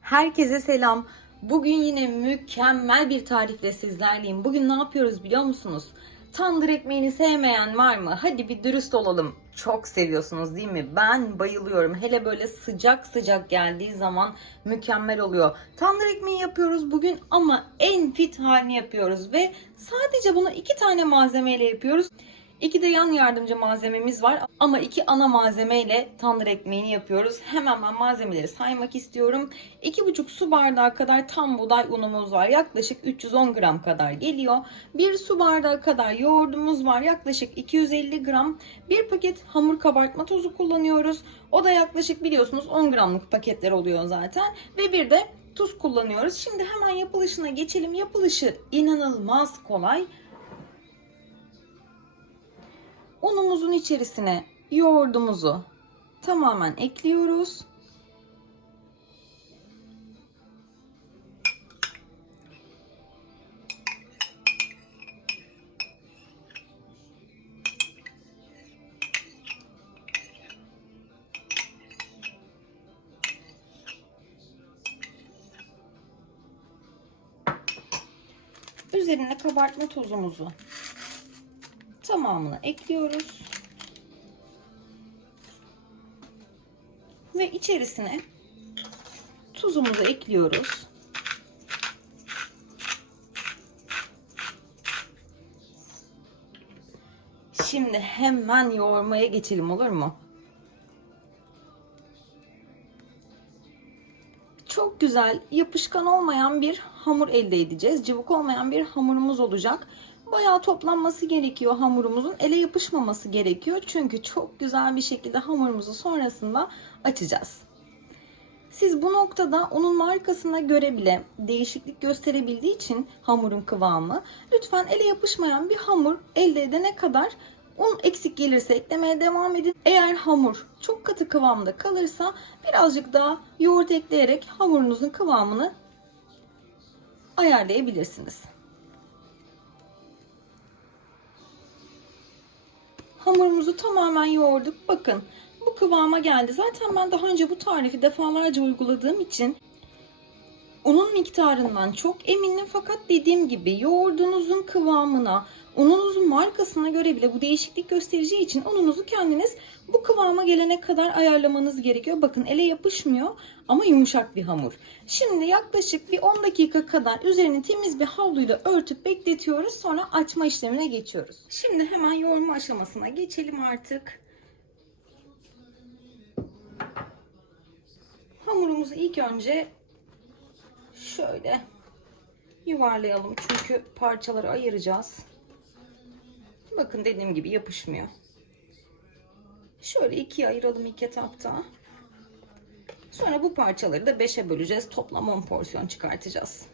Herkese selam. Bugün yine mükemmel bir tarifle sizlerleyim. Bugün ne yapıyoruz biliyor musunuz? Tandır ekmeğini sevmeyen var mı? Hadi bir dürüst olalım. Çok seviyorsunuz değil mi? Ben bayılıyorum. Hele böyle sıcak sıcak geldiği zaman mükemmel oluyor. Tandır ekmeği yapıyoruz bugün ama en fit halini yapıyoruz ve sadece bunu iki tane malzemeyle yapıyoruz. İki de yan yardımcı malzememiz var ama iki ana malzemeyle tandır ekmeğini yapıyoruz. Hemen ben malzemeleri saymak istiyorum. 2,5 su bardağı kadar tam buğday unumuz var. Yaklaşık 310 gram kadar geliyor. 1 su bardağı kadar yoğurdumuz var. Yaklaşık 250 gram. 1 paket hamur kabartma tozu kullanıyoruz. O da yaklaşık biliyorsunuz 10 gramlık paketler oluyor zaten. Ve bir de tuz kullanıyoruz. Şimdi hemen yapılışına geçelim. Yapılışı inanılmaz kolay. Unumuzun içerisine yoğurdumuzu tamamen ekliyoruz. Üzerine kabartma tozumuzu tamamını ekliyoruz. Ve içerisine tuzumuzu ekliyoruz. Şimdi hemen yoğurmaya geçelim olur mu? Çok güzel, yapışkan olmayan bir hamur elde edeceğiz. Cıvık olmayan bir hamurumuz olacak. Bayağı toplanması gerekiyor hamurumuzun. Ele yapışmaması gerekiyor. Çünkü çok güzel bir şekilde hamurumuzu sonrasında açacağız. Siz bu noktada unun markasına göre bile değişiklik gösterebildiği için hamurun kıvamı lütfen ele yapışmayan bir hamur elde edene kadar un eksik gelirse eklemeye devam edin. Eğer hamur çok katı kıvamda kalırsa birazcık daha yoğurt ekleyerek hamurunuzun kıvamını ayarlayabilirsiniz. Hamurumuzu tamamen yoğurduk. Bakın bu kıvama geldi. Zaten ben daha önce bu tarifi defalarca uyguladığım için unun miktarından çok eminim fakat dediğim gibi yoğurdunuzun kıvamına, ununuzun markasına göre bile bu değişiklik göstereceği için ununuzu kendiniz bu kıvama gelene kadar ayarlamanız gerekiyor. Bakın ele yapışmıyor ama yumuşak bir hamur. Şimdi yaklaşık bir 10 dakika kadar üzerini temiz bir havluyla örtüp bekletiyoruz. Sonra açma işlemine geçiyoruz. Şimdi hemen yoğurma aşamasına geçelim artık. Hamurumuzu ilk önce şöyle yuvarlayalım çünkü parçaları ayıracağız. Bakın dediğim gibi yapışmıyor. Şöyle ikiye ayıralım ilk etapta. Sonra bu parçaları da 5'e böleceğiz. Toplam 10 porsiyon çıkartacağız.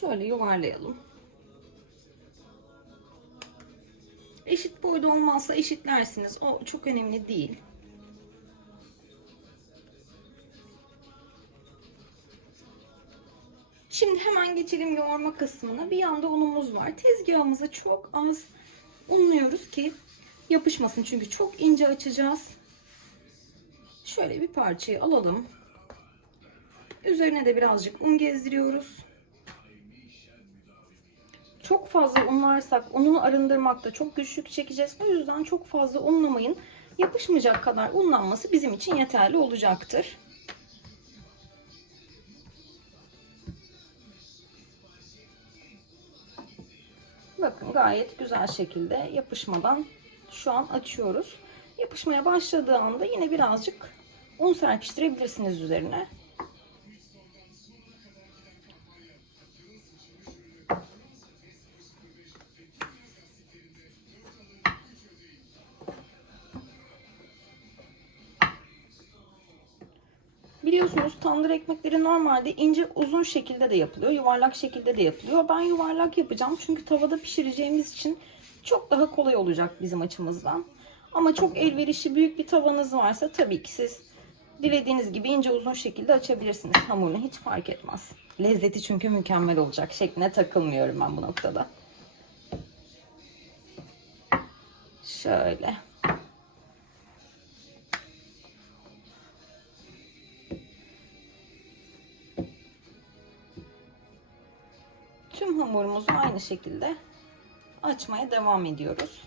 Şöyle yuvarlayalım. Eşit boyda olmazsa eşitlersiniz. O çok önemli değil. Şimdi hemen geçelim yoğurma kısmına. Bir yanda unumuz var. Tezgahımızı çok az unluyoruz ki yapışmasın. Çünkü çok ince açacağız. Şöyle bir parçayı alalım. Üzerine de birazcık un gezdiriyoruz. Çok fazla unlarsak ununu arındırmakta çok güçlük çekeceğiz. O yüzden çok fazla unlamayın. Yapışmayacak kadar unlanması bizim için yeterli olacaktır. Bakın gayet güzel şekilde yapışmadan şu an açıyoruz. Yapışmaya başladığı anda yine birazcık un serpiştirebilirsiniz üzerine. Biliyorsunuz tandır ekmekleri normalde ince uzun şekilde de yapılıyor. Yuvarlak şekilde de yapılıyor. Ben yuvarlak yapacağım. Çünkü tavada pişireceğimiz için çok daha kolay olacak bizim açımızdan. Ama çok elverişli büyük bir tavanız varsa tabii ki siz dilediğiniz gibi ince uzun şekilde açabilirsiniz hamurunu. Hiç fark etmez. Lezzeti çünkü mükemmel olacak. Şekline takılmıyorum ben bu noktada. Şöyle. Şekilde açmaya devam ediyoruz.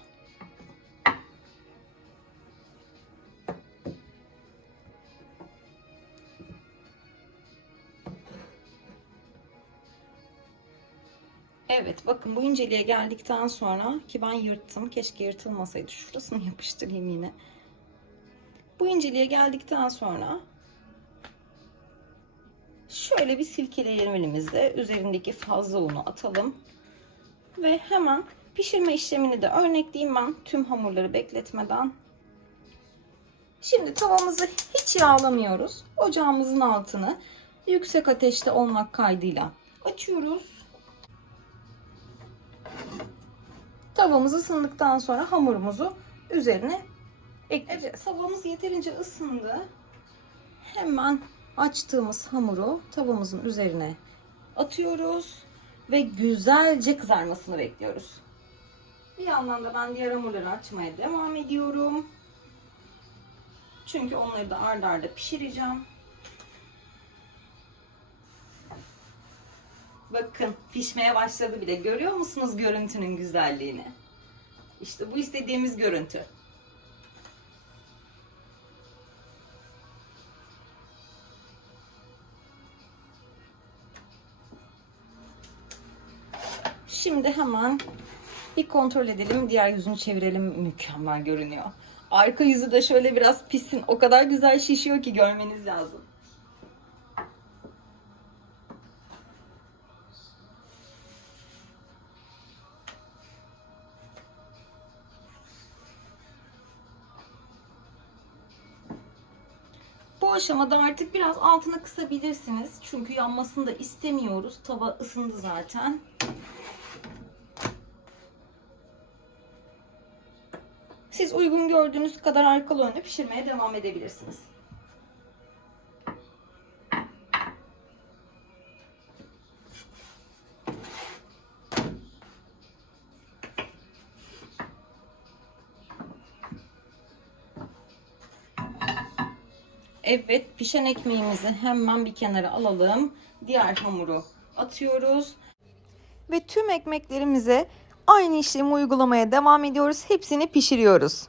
Evet bakın bu inceliğe geldikten sonra ki ben yırttım. Keşke yırtılmasaydı. Şurasını yapıştırayım yine. Bu inceliğe geldikten sonra şöyle bir silkeleyelim elimizde. Üzerindeki fazla unu atalım. Ve hemen pişirme işlemini de örnekleyeyim ben tüm hamurları bekletmeden. Şimdi tavamızı hiç yağlamıyoruz. Ocağımızın altını yüksek ateşte olmak kaydıyla açıyoruz. Tavamız ısındıktan sonra hamurumuzu üzerine ekleyeceğiz. Evet, tavamız yeterince ısındı. Hemen açtığımız hamuru tavamızın üzerine atıyoruz ve güzelce kızarmasını bekliyoruz. Bir yandan da ben diğer hamurları açmaya devam ediyorum. Çünkü onları da ardarda arda pişireceğim. Bakın pişmeye başladı bile. Görüyor musunuz görüntünün güzelliğini? İşte bu istediğimiz görüntü. Şimdi hemen bir kontrol edelim. Diğer yüzünü çevirelim. Mükemmel görünüyor. Arka yüzü de şöyle biraz pisin. O kadar güzel şişiyor ki görmeniz lazım. Bu aşamada artık biraz altını kısabilirsiniz. Çünkü yanmasını da istemiyoruz. Tava ısındı zaten. Siz uygun gördüğünüz kadar arkalı önlü pişirmeye devam edebilirsiniz. Evet pişen ekmeğimizi hemen bir kenara alalım. Diğer hamuru atıyoruz. Ve tüm ekmeklerimize aynı işlemi uygulamaya devam ediyoruz. Hepsini pişiriyoruz.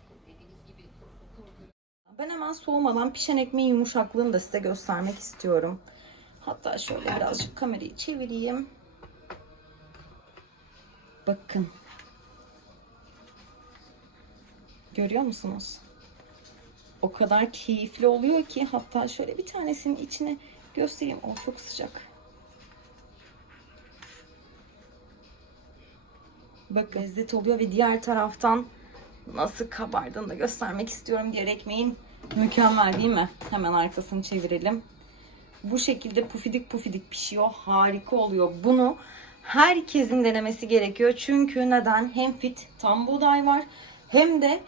Ben hemen soğumadan pişen ekmeğin yumuşaklığını da size göstermek istiyorum. Hatta şöyle birazcık kamerayı çevireyim. Bakın. Görüyor musunuz? o kadar keyifli oluyor ki hatta şöyle bir tanesinin içine göstereyim. O çok sıcak. Bak lezzet oluyor ve diğer taraftan nasıl kabardığını da göstermek istiyorum. Diğer ekmeğin mükemmel değil mi? Hemen arkasını çevirelim. Bu şekilde pufidik pufidik pişiyor. Harika oluyor. Bunu herkesin denemesi gerekiyor. Çünkü neden? Hem fit tam buğday var hem de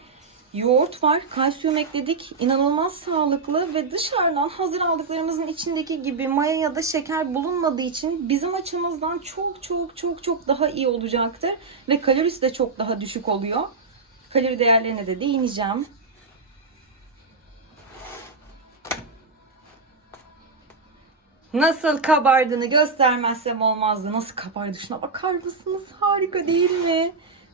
Yoğurt var, kalsiyum ekledik. İnanılmaz sağlıklı ve dışarıdan hazır aldıklarımızın içindeki gibi maya ya da şeker bulunmadığı için bizim açımızdan çok çok çok çok daha iyi olacaktır. Ve kalorisi de çok daha düşük oluyor. Kalori değerlerine de değineceğim. Nasıl kabardığını göstermezsem olmazdı. Nasıl kabardı şuna bakar mısınız? Harika değil mi?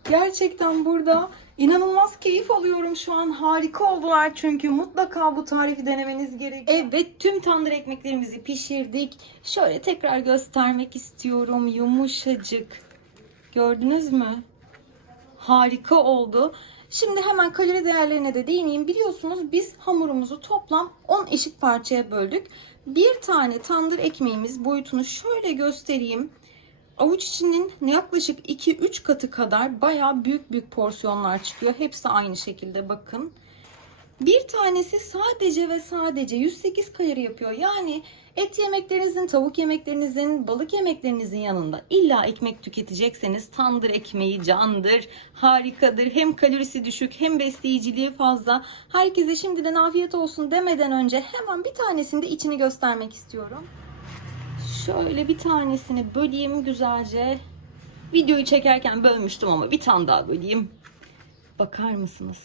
Gerçekten burada inanılmaz keyif alıyorum şu an. Harika oldular çünkü mutlaka bu tarifi denemeniz gerekiyor. Evet tüm tandır ekmeklerimizi pişirdik. Şöyle tekrar göstermek istiyorum. Yumuşacık. Gördünüz mü? Harika oldu. Şimdi hemen kalori değerlerine de değineyim. Biliyorsunuz biz hamurumuzu toplam 10 eşit parçaya böldük. Bir tane tandır ekmeğimiz boyutunu şöyle göstereyim. Avuç içinin yaklaşık 2-3 katı kadar bayağı büyük büyük porsiyonlar çıkıyor. Hepsi aynı şekilde bakın. Bir tanesi sadece ve sadece 108 kalori yapıyor. Yani et yemeklerinizin, tavuk yemeklerinizin, balık yemeklerinizin yanında illa ekmek tüketecekseniz tandır ekmeği candır, harikadır. Hem kalorisi düşük hem besleyiciliği fazla. Herkese şimdiden afiyet olsun demeden önce hemen bir tanesini de içini göstermek istiyorum. Şöyle bir tanesini böleyim güzelce. Videoyu çekerken bölmüştüm ama bir tane daha böleyim. Bakar mısınız?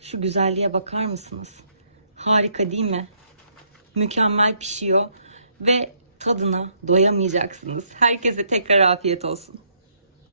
Şu güzelliğe bakar mısınız? Harika değil mi? Mükemmel pişiyor ve tadına doyamayacaksınız. Herkese tekrar afiyet olsun.